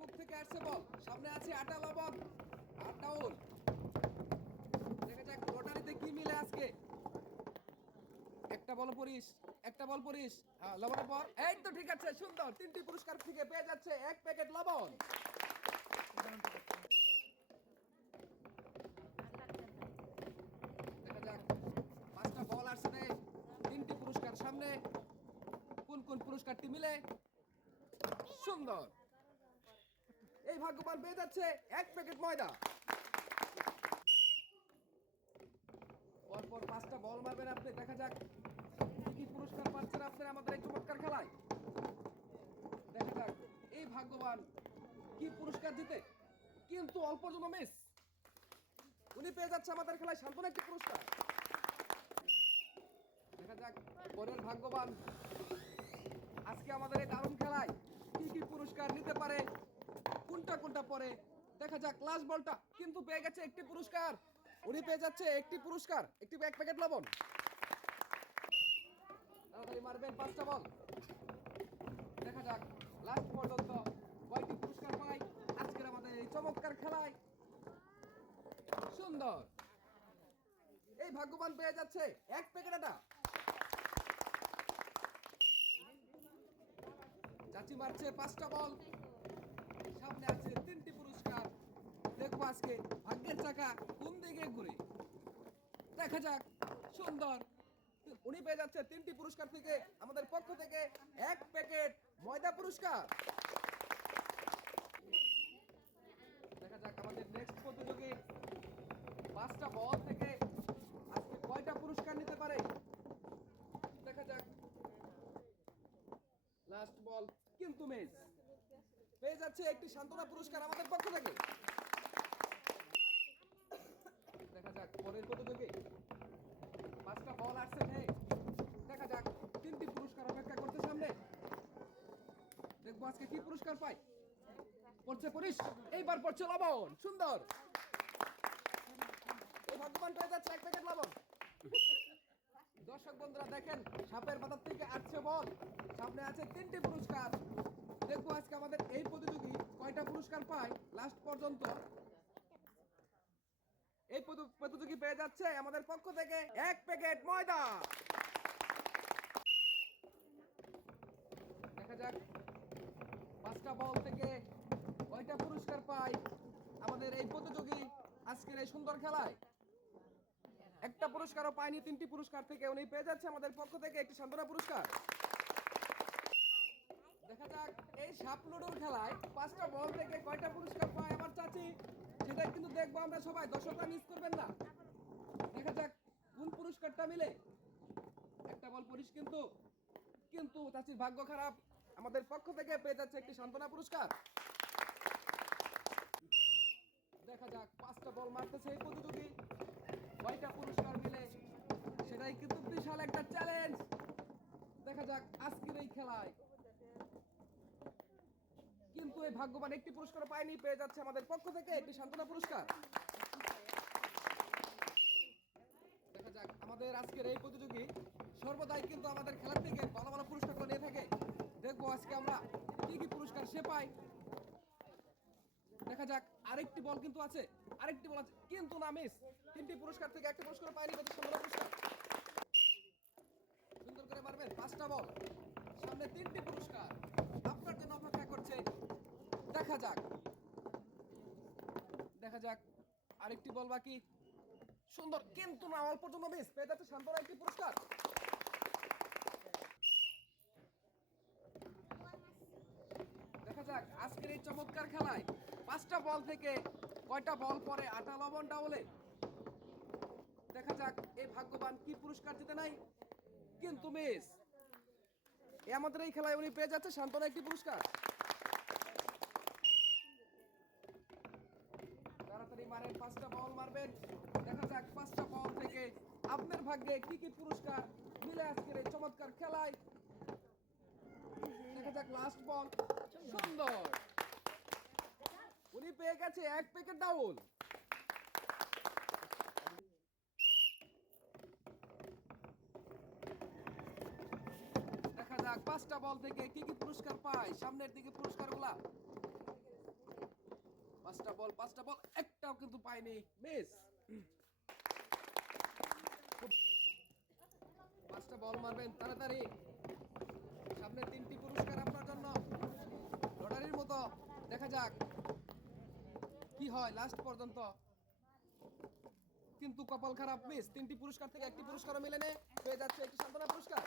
মুখ থেকে আসছে বল। সামনে আছে আটা লবণ যাক কি মিলে আজকে? একটা বল পরিস, একটা বল পরিস। হ্যাঁ লবণের পর। এই তো ঠিক আছে, সুন্দর। তিনটি পুরস্কার থেকে পেয়ে যাচ্ছে, এক প্যাকেট লবণ। দেখা যাক, পাঁচটা বল আসছে তিনটি পুরস্কার সামনে। কোন কোন পুরস্কারটি মিলে? সুন্দর। এই ভাগ্যবান পেয়ে যাচ্ছে এক প্যাকেট ময়দা। পরপর পাঁচটা বল মারবেন আপনি, দেখা যাক কি পুরস্কার পাচ্ছেন আপনারা আমাদের এই চমৎকার খেলায়। দেখা যাক, এই ভাগ্যবান কি পুরস্কার দিতে কিন্তু অল্প জন্য মিস উনি পেয়ে যাচ্ছে আমাদের খেলায় সান্ত্বনা একটি পুরস্কার। দেখা যাক, পরের ভাগ্যবান আজকে আমাদের এই দারুণ খেলায় কি কি পুরস্কার নিতে পারে পরে। দেখা যাক লাস্ট বলটা কিন্তু পেয়ে গেছে একটি পুরস্কার। উনি পেয়ে যাচ্ছে একটি পুরস্কার, একটি এক প্যাকেট লবণ। তাড়াতাড়ি মারবেন পাঁচটা বল দেখা যাক লাস্ট পর্যন্ত কয়টি পুরস্কার পাই আজকের আমাদের এই চমৎকার খেলায়। সুন্দর। এই ভাগ্যবান পেয়ে যাচ্ছে এক প্যাকেট আটা চাচি মারছে পাঁচটা বল সামনে আছে আজকে ভাগ্যের চাকা কোন দিকে ঘুরে? দেখা যাক, সুন্দর। উনি পেয়ে যাচ্ছে তিনটি পুরস্কার থেকে আমাদের পক্ষ থেকে এক প্যাকেট ময়দা পুরস্কার। দেখা যাক আমাদের নেক্সট প্রতিযোগী পাঁচটা বল থেকে আজকে কয়টা পুরস্কার নিতে পারে? দেখা যাক। লাস্ট বল কিন্তু মিস পেয়ে যাচ্ছে একটি সান্ত্বনা পুরস্কার আমাদের পক্ষ থেকে দেখা যাক পরের প্রতিযোগী পাঁচটা বল আসছে ভাই দেখা যাক তিনটি পুরস্কার অপেক্ষা করতে সামনে দেখব আজকে কি পুরস্কার পাই? পড়ছে পরিস এইবার পড়ছে লবণ, সুন্দর। এই ভাগ্যবান পেয়ে যাচ্ছে এক প্যাকেট লবণ। দর্শক বন্ধুরা, দেখেন, সাপের পাতার থেকে আসছে বল। সামনে আছে তিনটি পুরস্কার। দেখব আজকে আমাদের এই প্রতিযোগী কয়টা পুরস্কার পায় লাস্ট পর্যন্ত। এই প্রতিযোগী পেয়ে যাচ্ছে আমাদের পক্ষ থেকে এক প্যাকেট ময়দা। দেখা যাক পাঁচটা বল থেকে কয়টা পুরস্কার পায় আমাদের এই প্রতিযোগী আজকের এই সুন্দর খেলায়? একটা পুরস্কারও তিনটি পুরস্কার থেকে উনি পেয়ে যাচ্ছে আমাদের পক্ষ থেকে একটি সান্ত্বনা পুরস্কার। দেখা যাক, এই সাপ খেলায় পাঁচটা বল থেকে কয়টা পুরস্কার পায় আমার চাচি? সেটাই কিন্তু দেখব আমরা সবাই, দর্শকরা মিস করবেন না। দেখা যাক, কোন পুরস্কারটা মিলে? একটা বল পরিস কিন্তু কিন্তু চাচির ভাগ্য খারাপ। আমাদের পক্ষ থেকে পেয়ে যাচ্ছে একটি সান্ত্বনা পুরস্কার। দেখা যাক, পাঁচটা বল মারতেছে এই প্রতিযোগী। কয়টা পুরস্কার মিলে, সেটাই কিন্তু বিশাল একটা চ্যালেঞ্জ দেখা যাক আজকের এই খেলায়। কিন্তু এই ভাগ্যবান একটি পুরস্কার পায়নি, পেয়ে যাচ্ছে আমাদের পক্ষ থেকে একটি সান্ত্বনা পুরস্কার। দেখা যাক আমাদের আজকের এই প্রতিযোগী সর্বদাই কিন্তু আমাদের খেলার থেকে ভালো ভালো দেখব আজকে আমরা কি কি পুরস্কার সে পাই দেখা যাক, আরেকটি বল কিন্তু আছে, আরেকটি বল আছে, কিন্তু না মিস তিনটি পুরস্কার থেকে একটা পুরস্কার পাইনি পেয়েছে সান্ত্বনা পুরস্কার। সুন্দর করে মারবেন, পাঁচটা বল। সামনে তিনটি পুরস্কার। আপনার জন্য অপেক্ষা করছে, দেখা যাক। দেখা যাক, আরেকটি বল বাকি। সুন্দর, কিন্তু না, অল্প জন্য মিস পেয়ে যাচ্ছে শান্তনা একটি পুরস্কার দেখা যাক আজকের এই চমৎকার খেলায় পাঁচটা বল থেকে কয়টা বল পরে আটা, লবণ ডাউলে দেখা যাক এই ভাগ্যবান কি পুরস্কার জিতে নাই। কিন্তু মিস, এ আমাদের এই খেলায় উনি পেয়ে যাচ্ছে সান্ত্বনা একটি পুরস্কার। তাড়াতাড়ি মারেন, পাঁচটা বল মারবেন। দেখা যাক পাঁচটা বল থেকে আপনার ভাগ্যে কি কি পুরস্কার মিলে আজকের এই চমৎকার খেলায়। দেখা যাক লাস্ট বল সুন্দর। পেয়ে গেছে, এক প্যাকেট ডাউল দেখা যাক, পাঁচটা বল থেকে কি কি পুরস্কার সামনের দিকে পুরস্কারগুলা। পাঁচটা বল পাঁচটা বল একটাও কিন্তু পাইনি মিস পাঁচটা বল মারবেন তাড়াতাড়ি। সামনে তিনটি পুরস্কার আপনার জন্য। লটারির মতো। দেখা যাক। কি হয় লাস্ট পর্যন্ত? কিন্তু কপাল খারাপ মিস তিনটি পুরস্কার থেকে একটি পুরস্কার মিলে নেই হয়ে যাচ্ছে একটি সান্ত্বনা পুরস্কার।